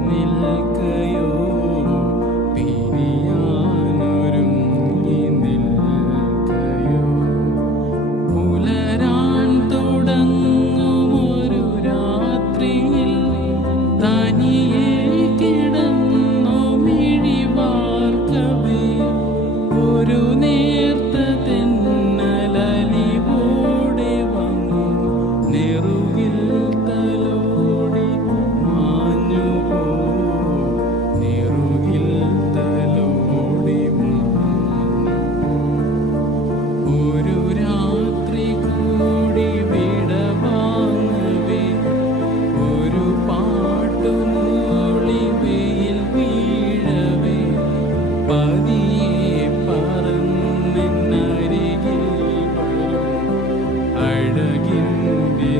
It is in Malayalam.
നിൽക്കയോ പിരിയാനൊരുങ്ങി നിൽക്കയോ പുലരാൻ തുടങ്ങുമൊരു രാത്രിയിൽ തനിയെ കിടന്നു മിഴിവാർക്കവേ ഒരു നേർത്ത തെന്നലലിവോടെ വന്നു നെറുകിൽ തലോടി മാഞ്ഞുപോ നെറുകിൽ തലോടി മാഞ്ഞുപോ ഒരു രാത്രി കൂടി വിടവാങ്ങവേ ഒരു പാട്ടുമൂളി വെയിൽ വീഴവേ പതിയെ പറന്നെന്നരികിൽ വരും അഴകിൻ്റെ